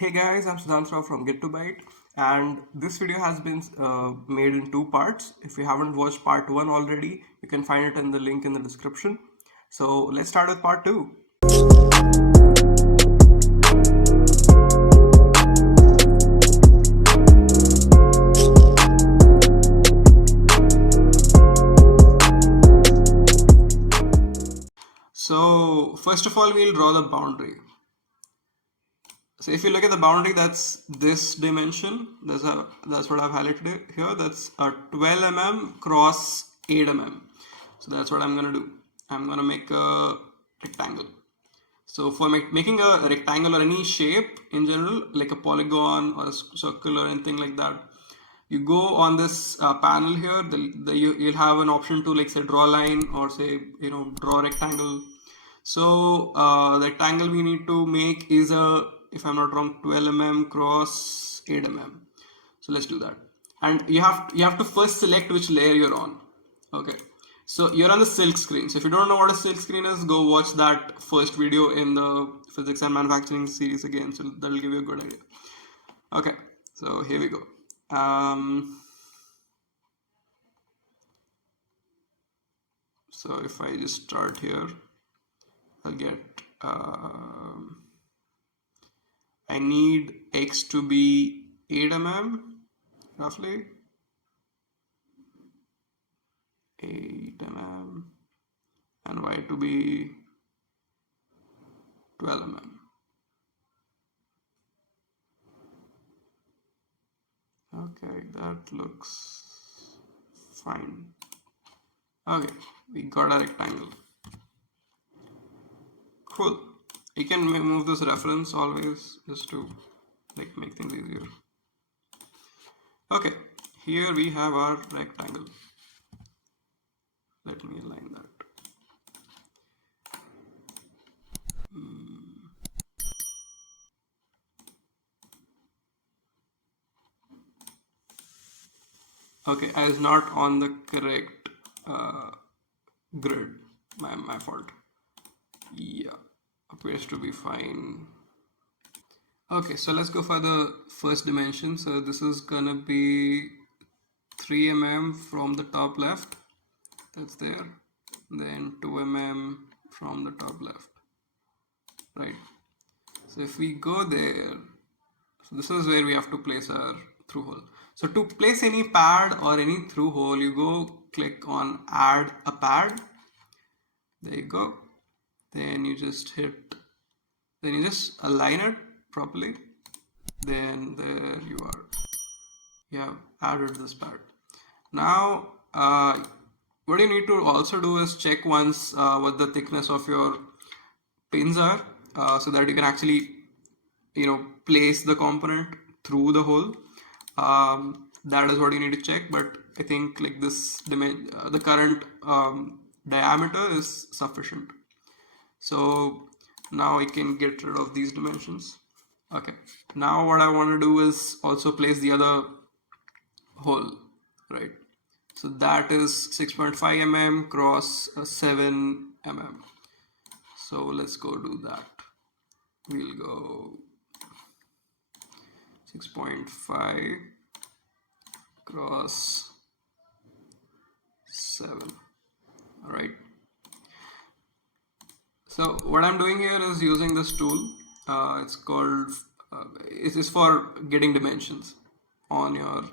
Hey guys, I'm Sudhanshu from Gettobyte, and this video has been made in two parts. If you haven't watched part 1 already, you can find it in the link in the description. So let's start with part 2. So first of all, we'll draw the boundary. So if you look at the boundary, that's this dimension. That's what I've highlighted here. That's a 12 mm cross 8 mm. So that's what I'm gonna do. I'm gonna make a rectangle. So for making a rectangle or any shape in general, like a polygon or a circle or anything like that, you go on this panel here. You'll have an option to, like, say, draw a line, or say, draw a rectangle. So the rectangle we need to make is if I'm not wrong, 12 mm cross 8 mm. So let's do that. And you have to first select which layer you're on. Okay. So you're on the silk screen. So if you don't know what a silk screen is, go watch that first video in the physics and manufacturing series again. So that'll give you a good idea. Okay. So here we go. So if I just start here, I'll get I need X to be 8 mm roughly, 8 mm, and Y to be 12 mm. Okay, that looks fine. Okay, we got a rectangle. Cool. You can move this reference always, just to make things easier. Okay, here we have our rectangle. Let me align that. Okay, I was not on the correct grid. My fault. Yeah, appears to be fine. Okay, so let's go for the first dimension. So this is gonna be 3 mm from the top left. That's there. Then 2 mm from the top left. Right. So if we go there, so this is where we have to place our through hole. So to place any pad or any through hole, you go click on add a pad. There you go. Then you just align it properly. Then there you are. You have added this pad. Now what you need to also do is check once what the thickness of your pins are, so that you can actually place the component through the hole. That is what you need to check, but I think like this the current diameter is sufficient. So now I can get rid of these dimensions. Okay, now what I want to do is also place the other hole, right? So that is 6.5 mm cross 7 mm. So let's go do that. We'll go 6.5 cross 7. All right. So what I'm doing here is using this tool. It's called, it is for getting dimensions on your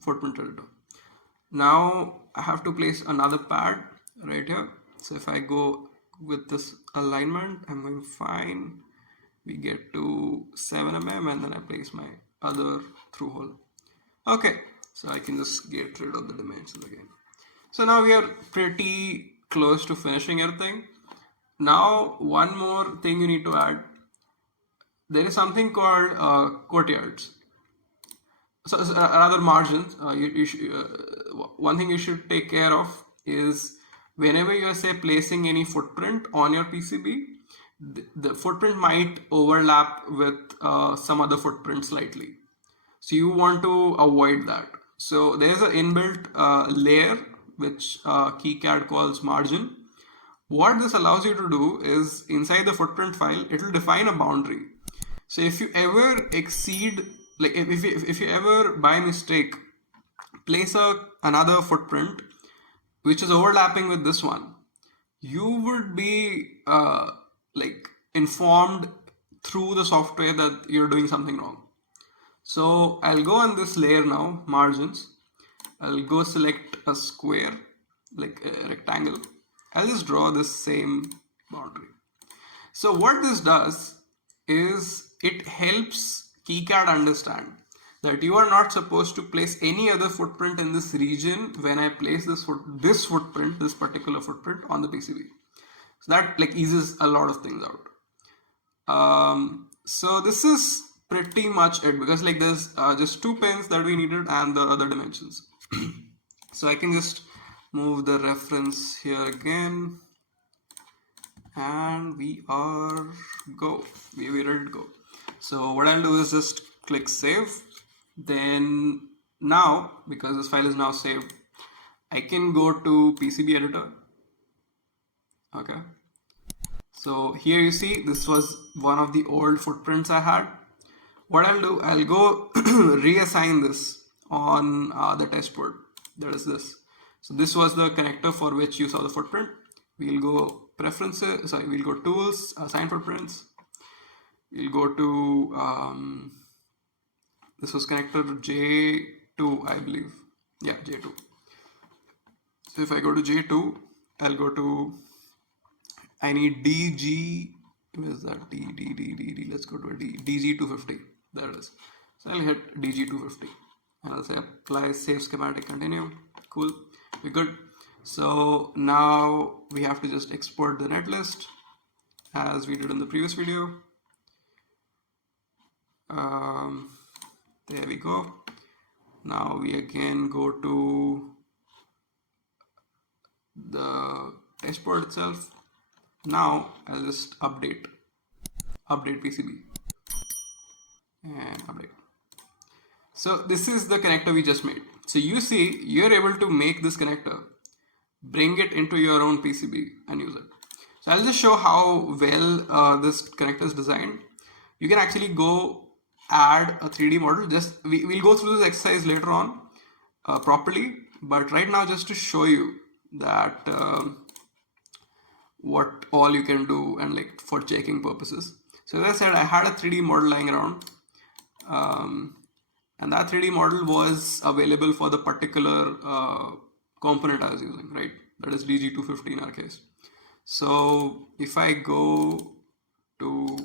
footprint editor. Now I have to place another pad right here. So if I go with this alignment, I'm going fine. We get to 7 mm and then I place my other through hole. Okay, so I can just get rid of the dimensions again. So now we are pretty close to finishing everything. Now one more thing you need to add. There is something called courtyards. So rather margins. One thing you should take care of is whenever you are, say, placing any footprint on your PCB, the footprint might overlap with some other footprint slightly. So you want to avoid that. So there's an inbuilt layer which Kicad calls margin. What this allows you to do is, inside the footprint file, it will define a boundary. So if you ever exceed, like if you ever by mistake place another footprint which is overlapping with this one, you would be like informed through the software that you're doing something wrong. So I'll go on this layer now, margins. I'll go select a square, like a rectangle. I'll just draw this same boundary. So what this does is it helps Kicad understand that you are not supposed to place any other footprint in this region when I place this footprint, this particular footprint on the PCB. So that like eases a lot of things out. So this is pretty much it, because like there's just 2 pins that we needed and the other dimensions. So I can just move the reference here again, and we are go. We ready to go. So what I'll do is just click save. Then now, because this file is now saved, I can go to PCB editor. Okay. So here you see this was one of the old footprints I had. What I'll do, I'll go reassign this on the test board. There is this. So this was the connector for which you saw the footprint. We'll go preferences, sorry, we'll go tools, assign footprints. We'll go to, this was connector J2, I believe. Yeah, J2. So if I go to J2, I'll go to, I need DG, where is that? D, let's go to a D, DG250. There it is. So I'll hit DG250 and I'll say apply, save schematic, continue. Cool, we're good. So now we have to just export the netlist as we did in the previous video. There we go. Now we again go to the test board itself. Now I'll just update PCB and update. So this is the connector we just made. So you see, you're able to make this connector, bring it into your own PCB and use it. So I'll just show how well this connector is designed. You can actually go add a 3D model. We'll go through this exercise later on properly, but right now just to show you that what all you can do and like for checking purposes. So as I said, I had a 3D model lying around, and that 3D model was available for the particular component I was using, right? That is DG250 in our case. So if I go to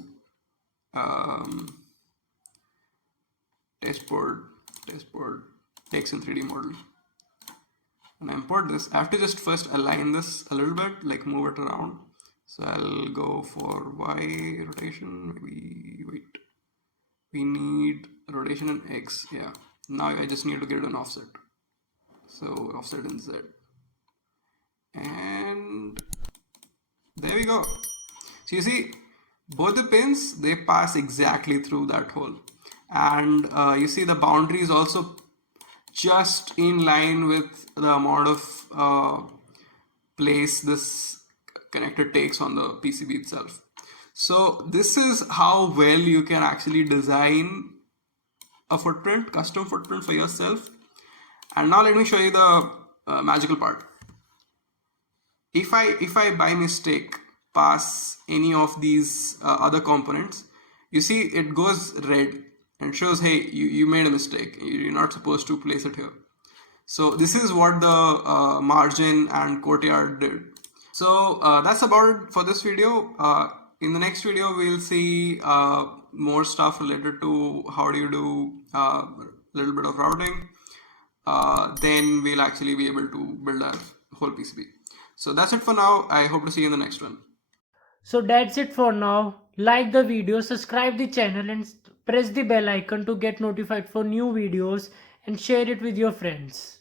test board takes in 3D model, and I import this, I have to just first align this a little bit, like move it around. So I'll go for Y rotation, maybe, wait, we need rotation in X, yeah. Now I just need to get an offset. So offset in Z. And there we go. So you see, both the pins, they pass exactly through that hole. And you see the boundary is also just in line with the amount of place this connector takes on the PCB itself. So this is how well you can actually design a footprint, custom footprint for yourself. And now let me show you the magical part. If I by mistake pass any of these other components, you see it goes red and shows, hey, you made a mistake. You're not supposed to place it here. So this is what the margin and courtyard did. So that's about it for this video. In the next video, we'll see more stuff related to how do you do a little bit of routing. Then we'll actually be able to build a whole PCB. So that's it for now. I hope to see you in the next one. So that's it for now. Like the video, subscribe the channel and press the bell icon to get notified for new videos, and share it with your friends.